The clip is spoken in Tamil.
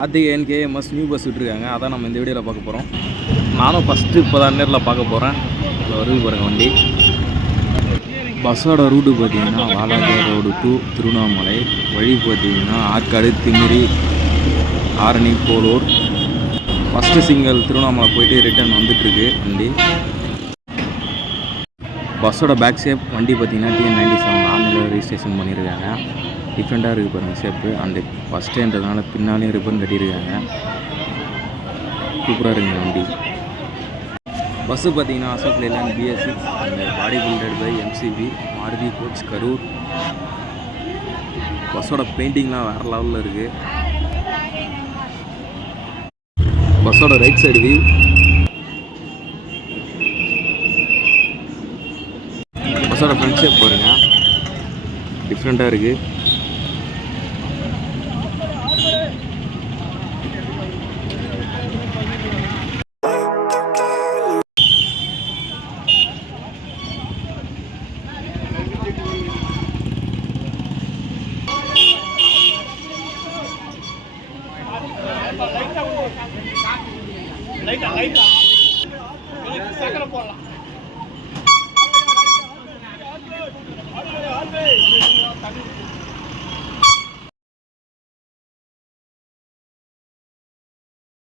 கார்த்திகேயன் கேஎம்எஸ் நியூ பஸ் விட்டுருக்காங்க. அதான் நம்ம இந்த வீடியோவில் பார்க்க போகிறோம். நானும் ஃபஸ்ட்டு இப்போ தான் நேரில் பார்க்க போகிறேன். வருது பாருங்க வண்டி. பஸ்ஸோட ரூட்டு பார்த்தீங்கன்னா வாலாஜா ரோடு டு திருவண்ணாமலை. வழி பார்த்தீங்கன்னா ஆற்காடு, திமிரி, ஆரணி, போலூர். ஃபஸ்ட்டு சிங்கிள் திருவண்ணாமலை போயிட்டு ரிட்டர்ன் வந்துட்டுருக்கு வண்டி. பஸ்ஸோட பேக் ஷேப் வண்டி பார்த்தீங்கன்னா TN97 ஆன்லைனில் ரெஜிஸ்ட்ரேஷன் பண்ணியிருக்காங்க. டிஃப்ரெண்ட்டாக இருக்குது பாருங்கள் ஷேப்பு. அண்டு ஃபஸ்ட்டுன்றதுனால பின்னாலேயும் ரிப்பன் கட்டியிருக்காங்க. சூப்பராக இருக்குங்க வண்டி. பஸ்ஸு பார்த்தீங்கன்னா Ashok Leyland BS6 and body built by MCB Maruthi coach Karur. பஸ்ஸோட பெயிண்டிங்லாம் வேறு லெவலில் இருக்குது. பஸ்ஸோட ரைட் சைடு வியூ. பஸ்ஸோட ஃப்ரண்ட் ஷேப் பாருங்கள், டிஃப்ரெண்ட்டாக இருக்குது. லைட்டா சக்கரை போடலாம்.